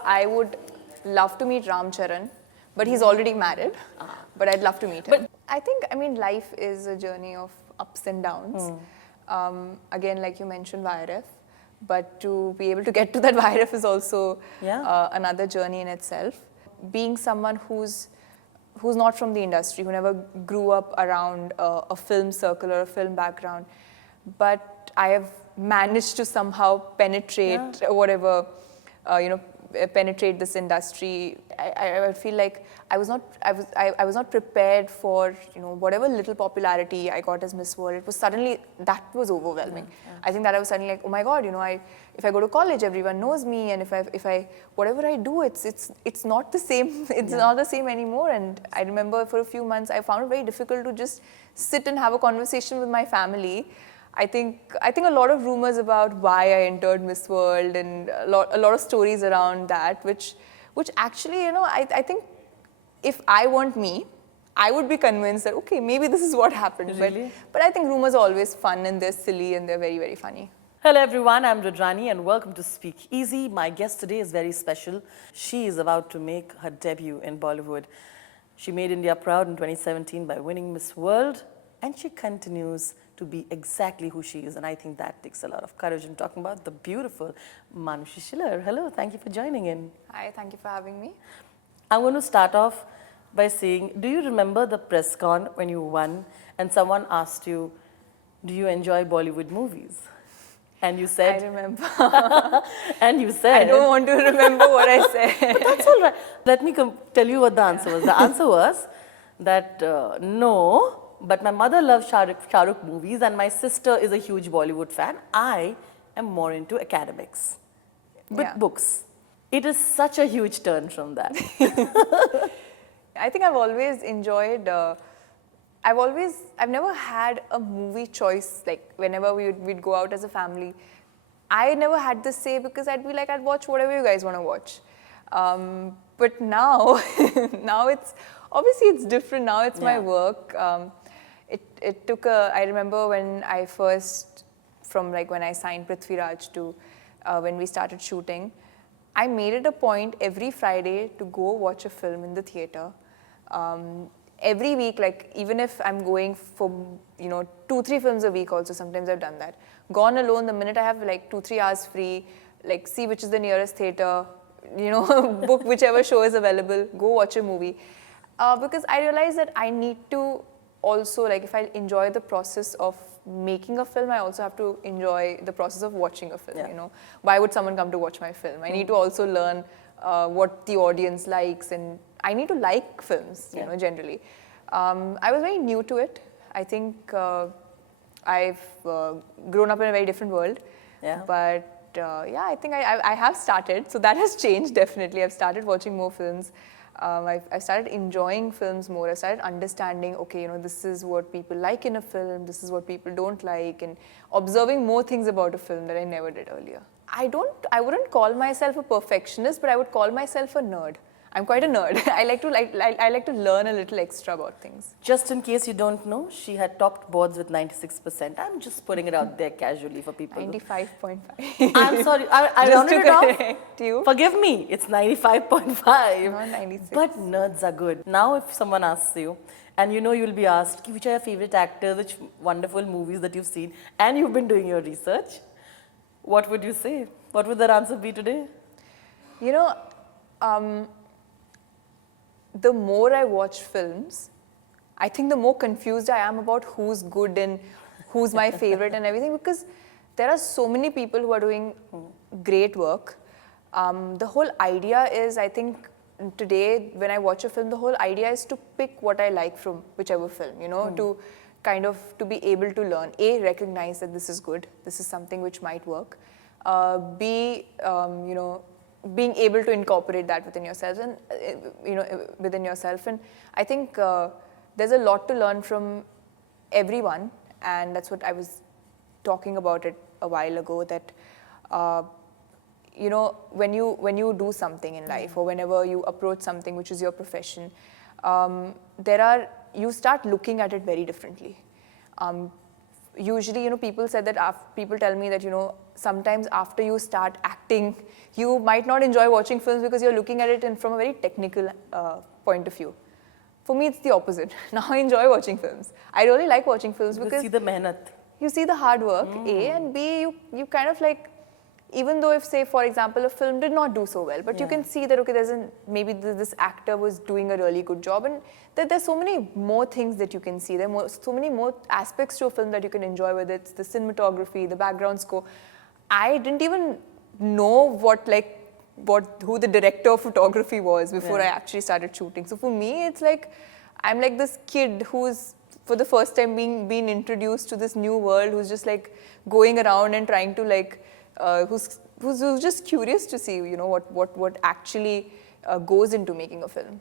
I would love to meet Charan, but he's already married. But I'd love to meet him. But I think, life is a journey of ups and downs. Again, like you mentioned, YRF. But to be able to get to that YRF is also another journey in itself. Being someone who's not from the industry, who never grew up around a film circle or a film background, but I have managed to somehow penetrate penetrate this industry. I feel like I was not prepared for whatever little popularity I got as Miss World. It was suddenly, that was overwhelming. I think that I was suddenly like, oh my God, if I go to college, everyone knows me, and if I whatever I do, it's not the same. It's not the same anymore. And I remember for a few months I found it very difficult to just sit and have a conversation with my family. I think a lot of rumors about why I entered Miss World and a lot of stories around that, which actually, I think if I weren't me, I would be convinced that, okay, maybe this is what happened. Really? But I think rumors are always fun, and they're silly, and they're very, very funny. Hello everyone, I'm Rudrani and welcome to Speak Easy. My guest today is very special. She is about to make her debut in Bollywood. She made India proud in 2017 by winning Miss World, and she continues to be exactly who she is, and I think that takes a lot of courage. I'm talking about the beautiful Manushi Chhillar. Hello, thank you for joining in. Hi, thank you for having me. I'm going to start off by saying, do you remember the press con when you won and someone asked you, do you enjoy Bollywood movies? And you said... I remember. And you said... I don't want to remember what I said. But that's all right. Let me tell you what the answer was. The answer was that no, but my mother loves Shah Rukh movies and my sister is a huge Bollywood fan. I am more into academics, with books. It is such a huge turn from that. I think I've always enjoyed, I've never had a movie choice, like whenever we'd go out as a family. I never had this say because I'd be like, I'd watch whatever you guys want to watch. But now, obviously it's different. Now it's my work. It took I remember when I first, from like when I signed Prithviraj to when we started shooting, I made it a point every Friday to go watch a film in the theatre. Every week, like even if I'm going for 2-3 films a week also, sometimes I've done that. Gone alone, the minute I have like 2-3 hours free, like see which is the nearest theatre, book whichever show is available, go watch a movie. Because I realized that I need to also, like if I enjoy the process of making a film, I also have to enjoy the process of watching a film, Why would someone come to watch my film? I need to also learn what the audience likes, and I need to like films, generally. I was very new to it. I think I've grown up in a very different world. But I think I have started, so that has changed definitely. I've started watching more films. I've started enjoying films more. I started understanding, okay, this is what people like in a film, this is what people don't like, and observing more things about a film that I never did earlier. I wouldn't call myself a perfectionist, but I would call myself a nerd. I'm quite a nerd. I like to learn a little extra about things. Just in case you don't know, she had topped boards with 96%. I'm just putting it out there casually for people. 95.5. I'm sorry, I rounded it off. You? Forgive me, it's 95.5. Not 96. But nerds are good. Now if someone asks you, and you'll be asked, which are your favorite actors, which wonderful movies that you've seen, and you've been doing your research, what would you say? What would that answer be today? The more I watch films, I think the more confused I am about who's good and who's my favorite and everything, because there are so many people who are doing great work. The whole idea is, I think today when I watch a film, the whole idea is to pick what I like from whichever film, to kind of to be able to learn. A, recognize that this is good, this is something which might work. B, being able to incorporate that within yourself and within yourself. And I think there's a lot to learn from everyone, and that's what I was talking about it a while ago, that when you do something in life, or whenever you approach something which is your profession, you start looking at it very differently. usually, people said that, people tell me that, sometimes after you start acting, you might not enjoy watching films because you're looking at it from a very technical point of view. For me, it's the opposite. Now I enjoy watching films. I really like watching films You because see the mehnat. you see the hard work, A, and B, you kind of like, even though if, say, for example, a film did not do so well, but you can see that, okay, maybe this actor was doing a really good job, and that there's so many more things that you can see. There are so many more aspects to a film that you can enjoy, whether it's the cinematography, the background score. I didn't even know who the director of photography was before I actually started shooting. So for me, it's like, I'm like this kid who's for the first time being introduced to this new world, who's just like going around and trying to like, who's just curious to see, what actually goes into making a film.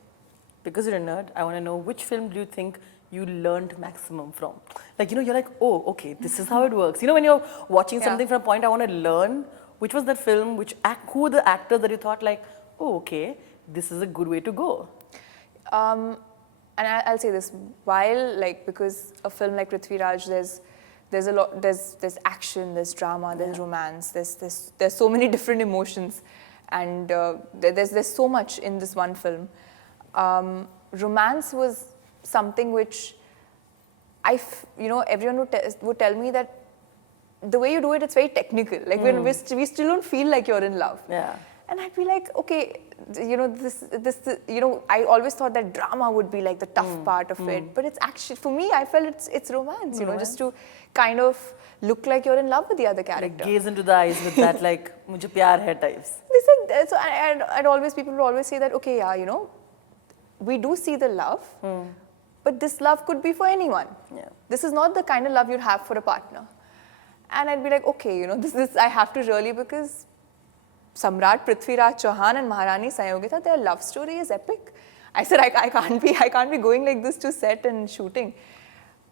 Because you're a nerd, I want to know, which film do you think you learned maximum from? Like, you're like, oh, okay, this is how it works. When you're watching something from a point, I want to learn, which was that film, who were the actors that you thought like, oh, okay, this is a good way to go? And I'll say this, because a film like Prithviraj, there's a lot, there's action, there's drama, there's romance, there's so many different emotions, and there's so much in this one film. Romance was something which everyone would tell me that the way you do it, it's very technical. Like we still don't feel like you're in love. Yeah. And I'd be like, okay, I always thought that drama would be like the tough part of it, but it's actually, for me, I felt it's romance, just to kind of look like you're in love with the other character. Like gaze into the eyes with that like, mujhe pyar hai types. They said, so people would always say that, okay, yeah, we do see the love, but this love could be for anyone. Yeah. This is not the kind of love you'd have for a partner. And I'd be like, okay, this I have to really, because Samrat Prithviraj, Charan and Maharani Sayogita, their love story is epic. I said, I can't be going like this to set and shooting.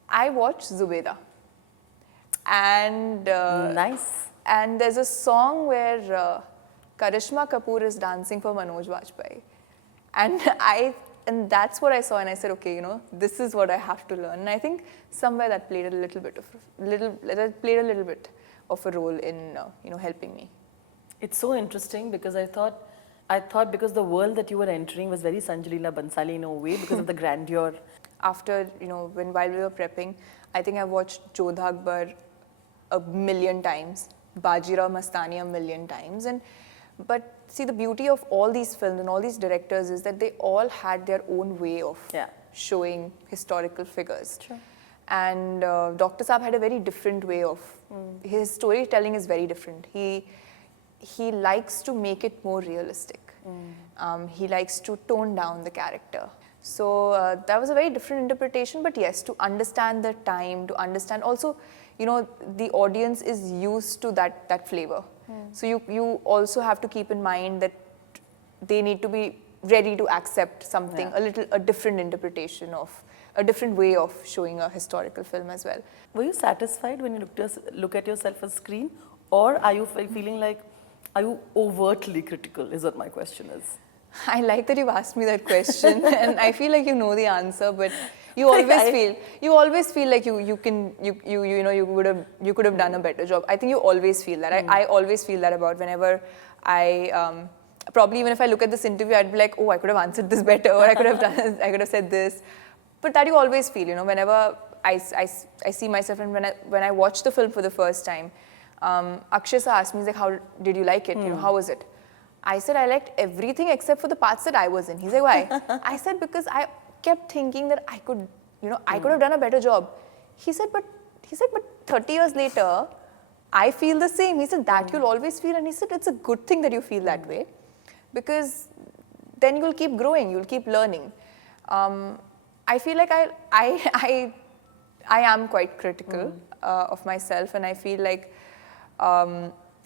I watched Zubeda. And nice. And there's a song where Karishma Kapoor is dancing for Manoj Bajpayee. And that's what I saw, and I said, okay, this is what I have to learn. And I think somewhere that played a little bit of a role in helping me. It's so interesting because I thought because the world that you were entering was very Sanjalila Bansali in a way because of the grandeur. After, while we were prepping, I think I watched Jodha Akbar 1,000,000 times, Bajirao Mastani 1,000,000 times. But see, the beauty of all these films and all these directors is that they all had their own way of showing historical figures. Sure. And Dr. Saab had a very different way of, his storytelling is very different. He likes to make it more realistic. He likes to tone down the character. So that was a very different interpretation, but yes, to understand the time, to understand also, the audience is used to that flavor. So you also have to keep in mind that they need to be ready to accept something, a different interpretation of, a different way of showing a historical film as well. Were you satisfied when you look at yourself on screen, or are you feeling like, are you overtly critical, is what my question is? I like that you've asked me that question, and I feel like you know the answer, but you always feel like you could have done a better job. I think you always feel that. I always feel that about whenever I probably even if I look at this interview, I'd be like, oh, I could have answered this better, or I could have said this. But that you always feel, whenever I see myself, and when I watch the film for the first time, Akshay sir asked me, he's like, how did you like it? How was it? I said, I liked everything except for the parts that I was in. He's like, why? I said, because I kept thinking that I could have done a better job. He said, but 30 years later, I feel the same. He said, that you'll always feel. And he said, it's a good thing that you feel that way, because then you'll keep growing, you'll keep learning. I feel like I am quite critical of myself, and I feel like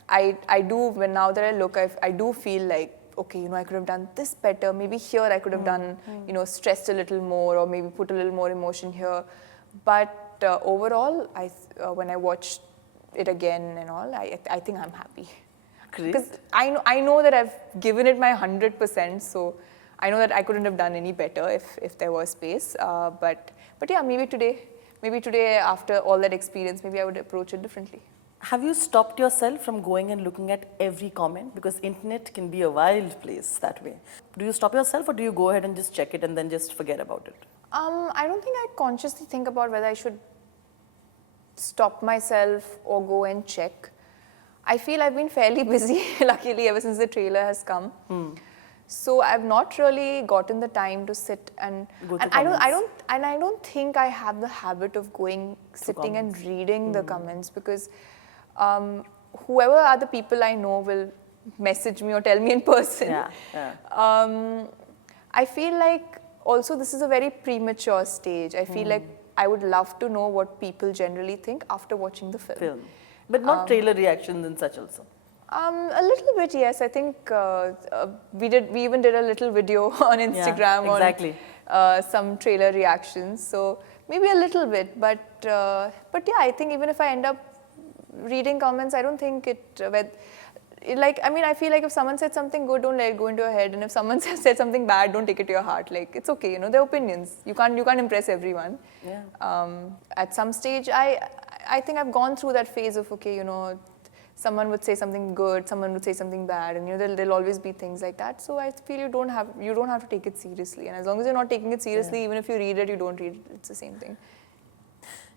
I do, when now that I look, I do feel like, okay, I could have done this better. Maybe here I could have done, stressed a little more, or maybe put a little more emotion here. But overall, when I watched it again and all, I think I'm happy. Great. Because I know that I've given it my 100%, so I know that I couldn't have done any better if there was space. But yeah, maybe today maybe today, after all that experience, maybe I would approach it differently. Have you stopped yourself from going and looking at every comment? Because internet can be a wild place that way. Do you stop yourself, or do you go ahead and just check it and then just forget about it? I don't think I consciously think about whether I should stop myself or go and check. I feel I've been fairly busy, luckily, ever since the trailer has come. So I've not really gotten the time to sit and Go through I don't think I have the habit of sitting and reading the comments, because whoever are the people I know will message me or tell me in person. I feel like also this is a very premature stage. I feel like I would love to know what people generally think after watching the film. But not trailer reactions and such also. A little bit, yes. I think we even did a little video on Instagram on some trailer reactions. So maybe a little bit, but yeah, I think even if I end up reading comments, I don't think I feel like if someone said something good, don't let it go into your head, and if someone said something bad, don't take it to your heart. Like, it's okay, you know, they're opinions. You can't impress everyone. At some stage, I think I've gone through that phase of, okay, you know, someone would say something good, someone would say something bad, and you know, there'll always be things like that. So I feel you don't have to take it seriously, and as long as you're not taking it seriously, even if you read it, you don't read it, it's the same thing.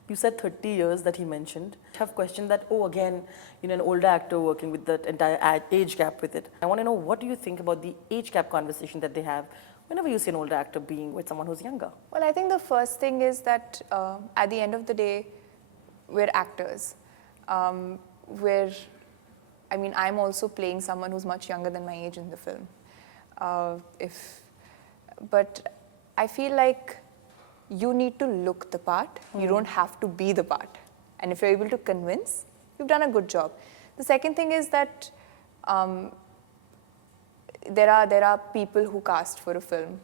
You said 30 years that he mentioned. I have questioned that, again, you know, an older actor working with that entire age gap with it. I want to know, what do you think about the age gap conversation that they have whenever you see an older actor being with someone who's younger? Well, I think the first thing is that at the end of the day, we're actors. I'm also playing someone who's much younger than my age in the film. But I feel like you need to look the part. You don't have to be the part. And if you're able to convince, you've done a good job. The second thing is that there are people who cast for a film.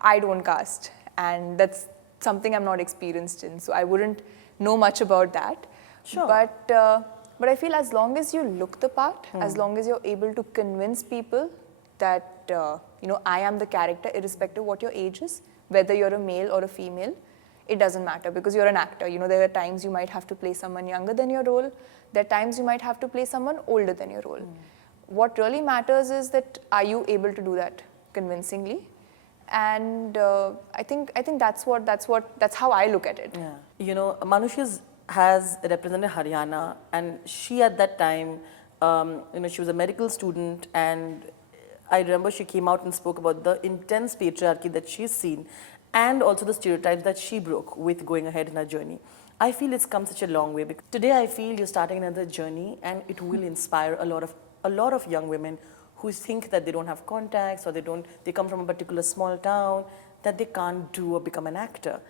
I don't cast, and that's something I'm not experienced in. So I wouldn't know much about that. Sure. But I feel as long as you look the part, as long as you're able to convince people that you know, I am the character, irrespective of what your age is, whether you're a male or a female, it doesn't matter, because you're an actor. You know, there are times you might have to play someone younger than your role. There are times you might have to play someone older than your role. What really matters is that, are you able to do that convincingly? And I think that's how I look at it. Yeah. You know, Manushi has represented Haryana, and she at that time, you know, she was a medical student, and I remember she came out and spoke about the intense patriarchy that she's seen, and also the stereotypes that she broke with going ahead in her journey. I feel it's come such a long way. Because today I feel you're starting another journey, and it will inspire a lot of young women who think that they don't have contacts, or they come from a particular small town, that they can't do or become an actor.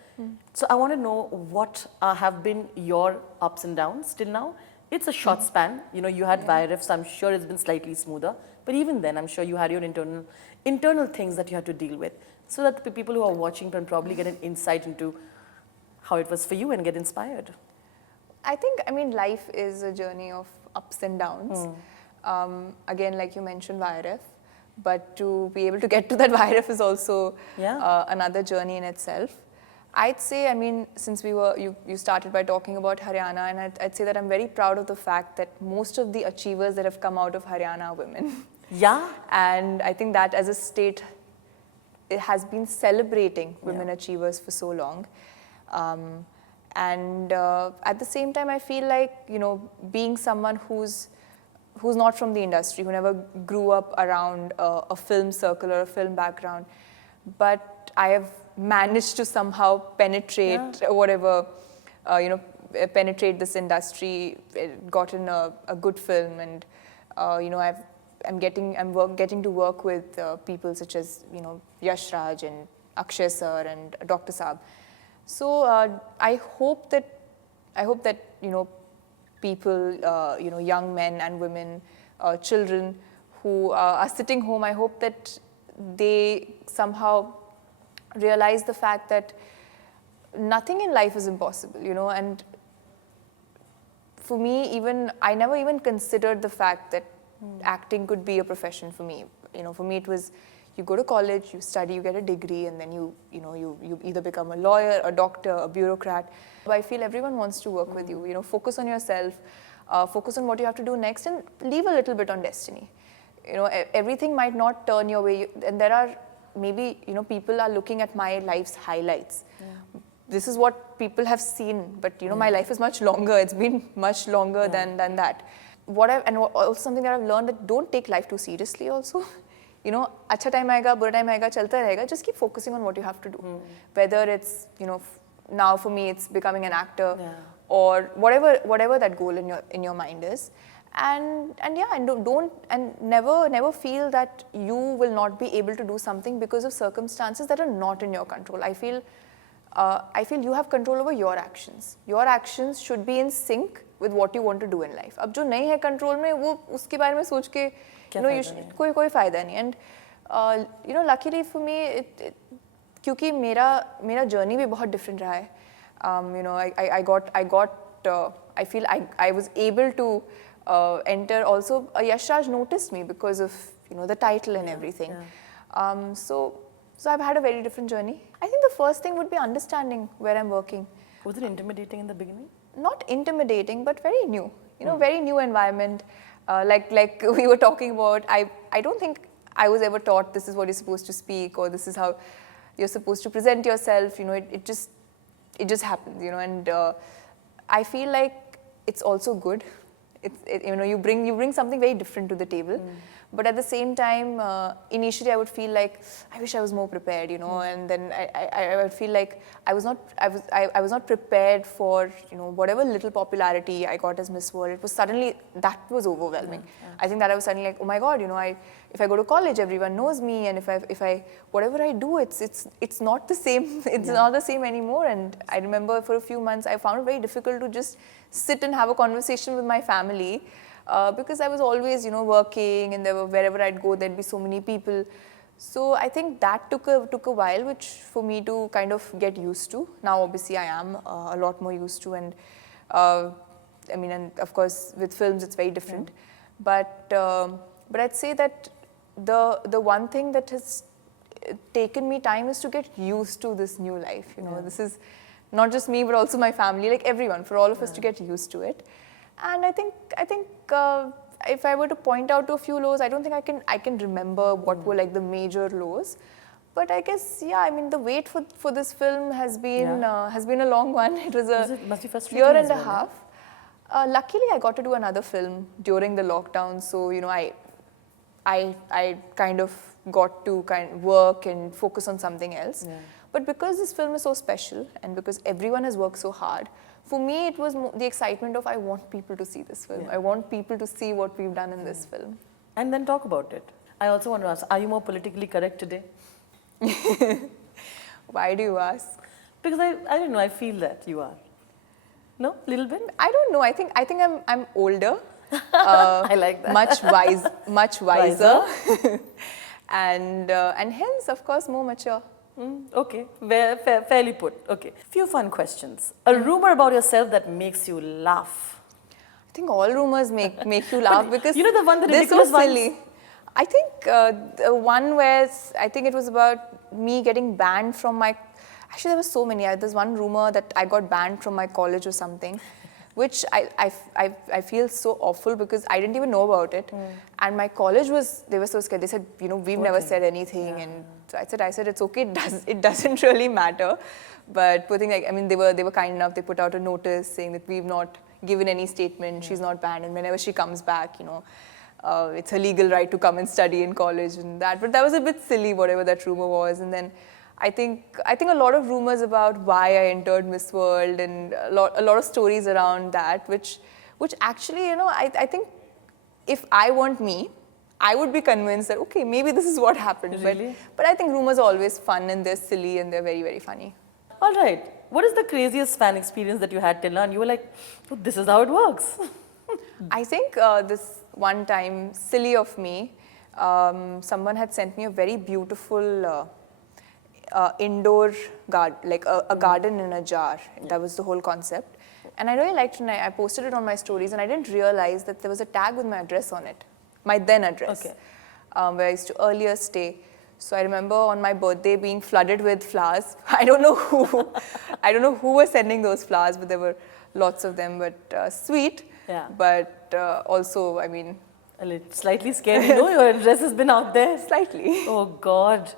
So I want to know what have been your ups and downs till now. It's a short span. You know, you had VIRF, so I'm sure it's been slightly smoother. But even then, I'm sure you had your internal things that you had to deal with, so that the people who are watching can probably get an insight into how it was for you and get inspired. I think, life is a journey of ups and downs. Again, like you mentioned, VIRF, but to be able to get to that VIRF is also another journey in itself. I'd say, since you started by talking about Haryana, and I'd say that I'm very proud of the fact that most of the achievers that have come out of Haryana are women. Yeah. And I think that as a state, it has been celebrating women achievers for so long. And at the same time, I feel like, you know, being someone who's not from the industry, who never grew up around a film circle or a film background, but I have managed to somehow penetrate penetrate this industry, gotten a good film, and you know, I'm getting to work with people such as, you know, Yash Raj and Akshay Sir and Dr. Saab. So I hope that you know, people, you know, young men and women, children who are sitting home, I hope that they somehow realize the fact that nothing in life is impossible, you know. And for me, I never even considered the fact that acting could be a profession for me. You know, for me it was, you go to college, you study, you get a degree, and then you either become a lawyer, a doctor, a bureaucrat. I feel everyone wants to work with you. Focus on yourself, focus on what you have to do next, and leave a little bit on destiny. Everything might not turn your way, and there are maybe people are looking at my life's highlights. Yeah. This is what people have seen, but my life is much longer. It's been much longer than that. Also something that I've learned, that don't take life too seriously also. Acha time aayega, bura time aayega, chalta rahega. Just keep focusing on what you have to do. Whether it's, now for me it's becoming an actor, or whatever that goal in your mind is. And never feel that you will not be able to do something because of circumstances that are not in your control. I feel you have control over your actions. Your actions should be in sync with what you want to do in life. अब जो नहीं है control में, वो उसके बारे में सोच के कोई फायदा नहीं. And luckily for me, क्योंकि मेरा journey भी बहुत different रहा है. I feel I was able to enter also. Yash Raj noticed me because of the title and everything. So I've had a very different journey. I think the first thing would be understanding where I'm working. Was it intimidating in the beginning? Not intimidating, but very new. Very new environment. Like we were talking about, I don't think I was ever taught this is what you're supposed to speak, or this is how you're supposed to present yourself. It just happens. And I feel like it's also good. You bring something very different to the table. But at the same time, initially I would feel like I wish I was more prepared, and then I would feel like I was not prepared for whatever little popularity I got as Miss World. It was suddenly, that was overwhelming. I think that I was suddenly like, oh my God, if I go to college, everyone knows me, and if I whatever I do, it's not the same. It's not the same anymore. And I remember for a few months I found it very difficult to just sit and have a conversation with my family. Because I was always, working, and wherever I'd go, there'd be so many people. So I think that took a while, which for me to kind of get used to. Now, obviously, I am a lot more used to, and and of course, with films, it's very different. But I'd say that the one thing that has taken me time is to get used to this new life. This is not just me, but also my family, like everyone, for all of us to get used to it. And I think if I were to point out to a few lows, I don't think I can remember what were like the major lows. But I guess, the wait for this film has been a long one. It was must be frustrating year and a half. Luckily, I got to do another film during the lockdown, so I kind of got to work and focus on something else. But because this film is so special, and because everyone has worked so hard, for me, it was the excitement of I want people to see this film. I want people to see what we've done in this film. And then talk about it. I also want to ask, are you more politically correct today? Why do you ask? Because I don't know, I feel that you are. No? Little bit? I don't know. I think I'm older. I like that. Much wiser. and hence, of course, more mature. Okay, fairly put. Okay, few fun questions. A rumor about yourself that makes you laugh. I think all rumors make you laugh because the one that they're so silly. I think the one where I think it was about me getting banned from my. Actually, there were so many. There's one rumor that I got banned from my college or something, which I feel so awful because I didn't even know about it. And my college they were so scared. They said, we've never said anything. And so I said, it's okay. It doesn't really matter. But poor thing, they were kind enough. They put out a notice saying that we've not given any statement. She's not banned. And whenever she comes back, it's her legal right to come and study in college and that. But that was a bit silly, whatever that rumor was. And then I think a lot of rumors about why I entered Miss World and a lot of stories around that, which actually, I think if I weren't me, I would be convinced that, okay, maybe this is what happened. Really? But I think rumors are always fun, and they're silly, and they're very, very funny. All right. What is the craziest fan experience that you had till now? And you were like, oh, this is how it works. I think this one time, silly of me, someone had sent me a very beautiful indoor garden, like a garden in a jar. That was the whole concept. And I really liked it, and I posted it on my stories, and I didn't realize that there was a tag with my address on it, my then address, where I used to earlier stay. So I remember on my birthday being flooded with flowers. I don't know who was sending those flowers, but there were lots of them. But sweet. Yeah. But also, I mean, A little slightly scary. You know, your address has been out there. slightly. Oh God.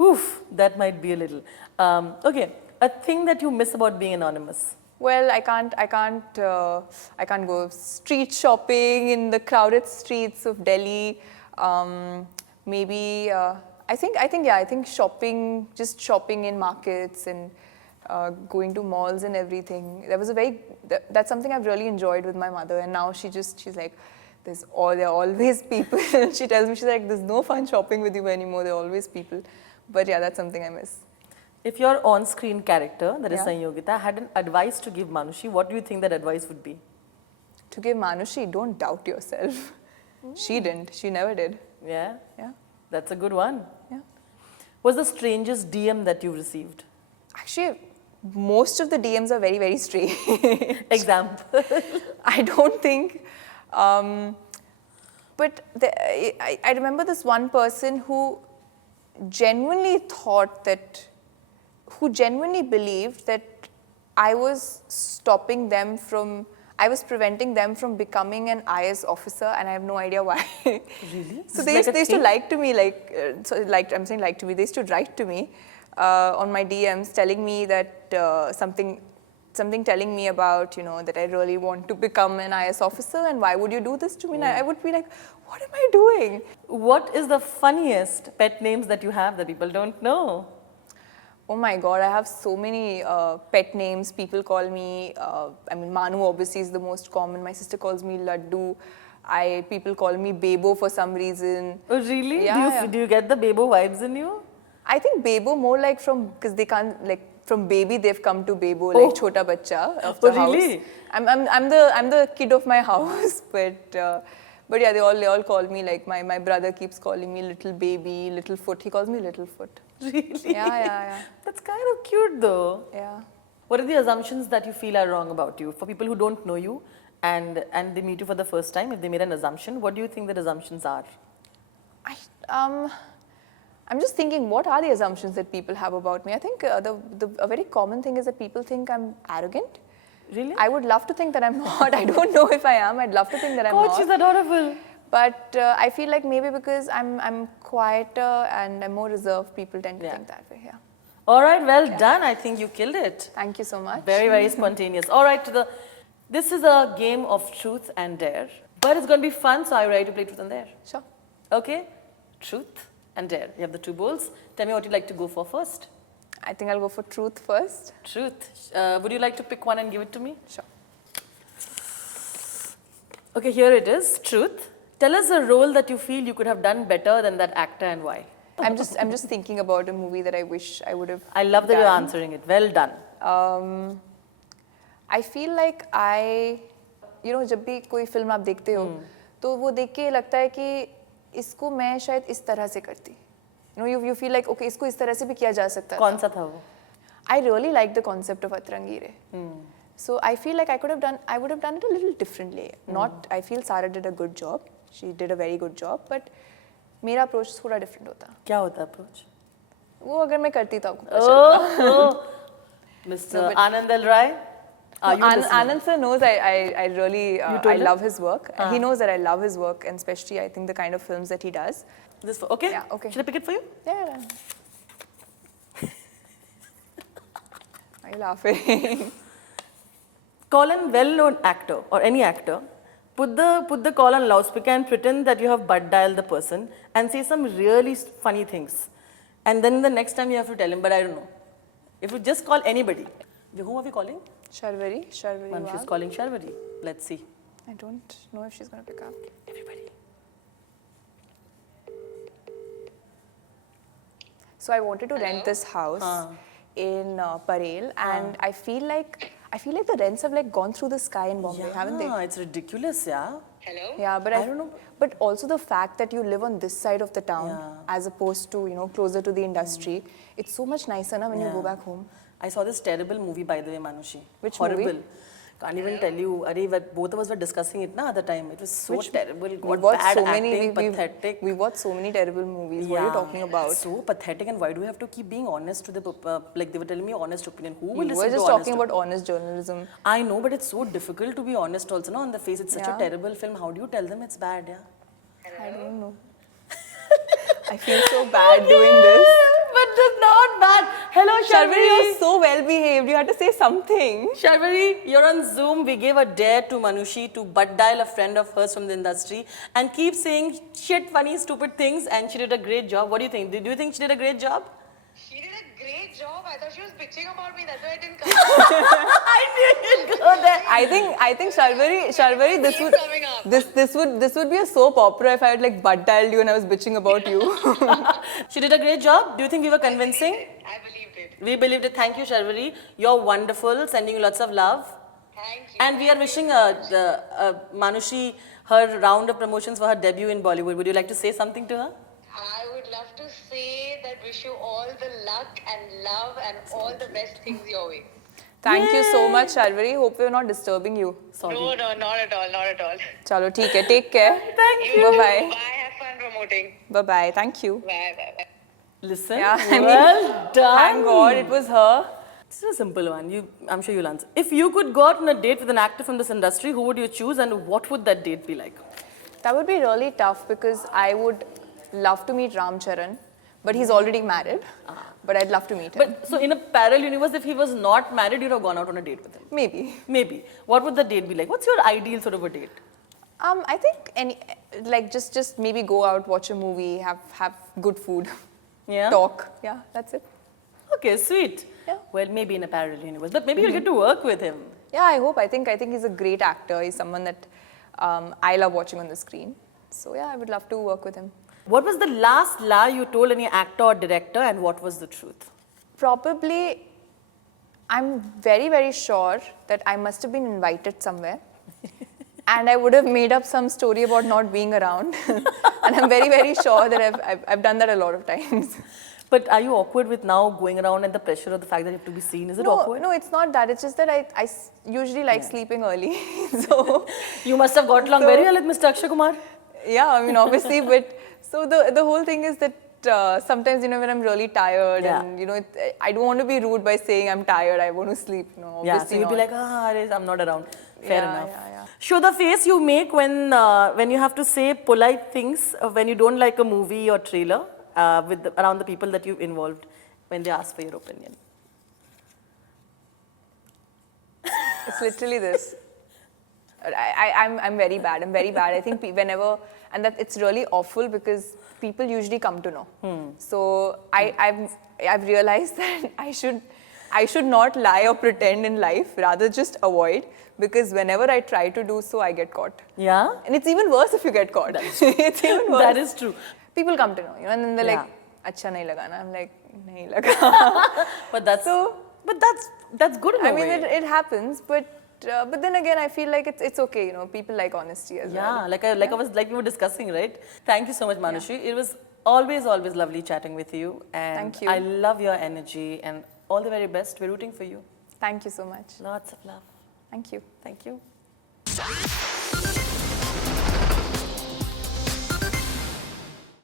Oof, that might be a little. Okay, a thing that you miss about being anonymous. Well, I can't go street shopping in the crowded streets of Delhi. Maybe I think shopping, just shopping in markets and going to malls and everything. That's something I've really enjoyed with my mother. And now she's like, there are always people. She tells me, she's like, there's no fun shopping with you anymore. There are always people. But yeah, that's something I miss. If your on-screen character, that is Yeah. Sanyogita, had an advice to give Manushi, what do you think that advice would be? To give Manushi, don't doubt yourself. She didn't. She never did. Yeah, Yeah. that's a good one. Yeah. What's the strangest DM that you've received? Actually, most of the DMs are very, very strange. Example. I don't think. But I remember this one person who genuinely believed that I was preventing them from becoming an IS officer, and I have no idea why. Really? So It's they like a used to thing? like to me, they used to write to me on my DMs telling me that something telling me about, that I really want to become an IS officer, and why would you do this to me? And I would be like, what am I doing? What is the funniest pet names that you have that people don't know? Oh my God, I have so many pet names. People call me, Manu obviously is the most common. My sister calls me Laddu. People call me Bebo for some reason. Oh, really? Yeah, Do you get the Bebo vibes in you? I think Bebo more like because they can't, from baby they've come to Bebo, Oh. like Chota Bacha of the house. Really? I'm the kid of my house, but yeah, they all call me, like my brother keeps calling me little baby, little foot. He calls me little foot. Really? Yeah. That's kind of cute though. Yeah. What are the assumptions that you feel are wrong about you? For people who don't know you and they meet you for the first time, if they made an assumption, what do you think the assumptions are? I'm just thinking, what are the assumptions that people have about me? I think a very common thing is that people think I'm arrogant. Really? I would love to think that I'm not. I don't know if I am. I'd love to think that I'm God, not. she's adorable. But I feel like maybe because I'm quieter and I'm more reserved, people tend to think that way. Yeah. All right, well done. I think you killed it. Thank you so much. Very, very spontaneous. All right, this is a game of truth and dare, but it's going to be fun. So are you ready to play truth and dare? Sure. Okay, truth and dare. You have the two bowls. Tell me what you'd like to go for first. I think I'll go for truth first. Truth. Would you like to pick one and give it to me? Sure. Okay, here it is. Truth. Tell us a role that you feel you could have done better than that actor and why. I'm just thinking about a movie that I wish I would have. I love that you're answering it. Well done. I feel like जब भी कोई film आप देखते हो तो वो देख के लगता है कि इसको मैं शायद इस तरह से करती. You feel like okay, इसको इस तरह से भी किया जा सकता था. कौन सा था वो? I really like the concept of Atrangire. So I feel like I would have done it a little differently. I feel Sara did a good job. She did a very good job, but मेरा approach थोड़ा different होता. क्या होता approach? वो अगर मैं करती तो आपको पता चलता. Mr. Anand L. Rai? Are you listening? Anand sir knows I really I love his work. He knows that I love his work, and especially I think the kind of films that he does. Okay? Yeah, okay. Should I pick it for you? Yeah. Why are you laughing? Call an well-known actor or any actor. Put the call on loudspeaker and pretend that you have butt dialed the person and say some really funny things. And then the next time you have to tell him, but I don't know. If you just call anybody. Whom are we calling? Sharvari She's Wagh. calling Sharvari. Let's see. I don't know if she's going to pick up. Everybody. So I wanted to rent this house in Parel, and I feel like the rents have gone through the sky in Bombay, haven't they? Yeah, it's ridiculous, yeah. Hello? Yeah, but I don't know. But also the fact that you live on this side of the town as opposed to closer to the industry, it's so much nicer when you go back home. I saw this terrible movie, by the way, Manushi. Which Horrible. movie? Can't even tell you. Both of us were discussing it na at the time. It was so terrible. We Got watched bad so many. acting, pathetic. We watched so many terrible movies. What are you talking about? So pathetic. And why do we have to keep being honest to the like they were telling me honest opinion? Who will We listen were to just honest talking about honest journalism. I know, but it's so difficult to be honest also, no? On the face, it's such a terrible film. How do you tell them it's bad, yeah? I don't know. I feel so bad doing this. But it's not bad. Hello, Sharvari, Sharvari. you're so well behaved. You had to say something. Sharvari, you're on Zoom. We gave a dare to Manushi to butt dial a friend of hers from the industry and keep saying shit, funny, stupid things, and she did a great job. What do you think? Do you think she did a great job? She did a great job. I thought she was bitching about me. That's why I didn't come. I knew you'd go there. I think Sharvari, this would be a soap opera if I had like butt dialed you and I was bitching about you. She did a great job. Do you think we were convincing? I believed it. We believed it. Thank you, Sharvari. You're wonderful. Sending you lots of love. Thank you. And we are wishing Manushi her round of promotions for her debut in Bollywood. Would you like to say something to her? I would love to say that wish you all the luck and love and all the best things your way. Thank you so much, Sharvari. Hope we're not disturbing you. Sorry. No, not at all, not at all. Chalo, theek hai. Take care. Thank You Bye too. bye. Bye, have fun promoting. Bye bye. Thank you. Bye, bye, bye. Listen, Yeah, I mean, well done. Thank God it was her. This is a simple one. I'm sure you'll answer. If you could go out on a date with an actor from this industry, who would you choose and what would that date be like? That would be really tough because I would love to meet Charan, but he's already married. But I'd love to meet him. But so in a parallel universe, if he was not married, you'd have gone out on a date with him. Maybe. Maybe. What would the date be like? What's your ideal sort of a date? I think just maybe go out, watch a movie, have good food, Yeah. talk. Yeah, that's it. Okay, sweet. Yeah. Well, maybe in a parallel universe, but maybe you'll get to work with him. Yeah, I hope. I think he's a great actor. He's someone that I love watching on the screen. So yeah, I would love to work with him. What was the last lie you told any actor or director, and what was the truth? Probably, I'm very, very sure that I must have been invited somewhere. And I would have made up some story about not being around. And I'm very, very sure that I've done that a lot of times. But are you awkward with now going around and the pressure of the fact that you have to be seen? Is it awkward? No, it's not that. It's just that I usually like sleeping early. So You must have got along very well with Mr. Akshay Kumar. yeah, I mean, obviously, but so the whole thing is that sometimes, when I'm really tired and, I don't want to be rude by saying I'm tired, I want to sleep. No, Yeah, so obviously you'd be not. like, I'm not around. Fair enough. Yeah. Show the face you make when you have to say polite things when you don't like a movie or trailer around the people that you've involved when they ask for your opinion. It's literally this. I'm very bad. I'm very bad. I think whenever, and that it's really awful because people usually come to know. So I've realized that I should not lie or pretend in life, rather just avoid, because whenever I try to do so, I get caught. Yeah? And it's even worse if you get caught. It's even worse. That is true. People come to know, and then they're Yeah. like, "Acha nahi laga na." I'm like, "Nahi laga." But that's good in a I mean, way. it happens, but then again, I feel like it's okay. People like honesty as well. Yeah, like we were discussing, right? Thank you so much, Manushi. It was always lovely chatting with you, and Thank you. I love your energy and all the very best. We're rooting for you. Thank you so much. Lots of love. Thank you. Thank you.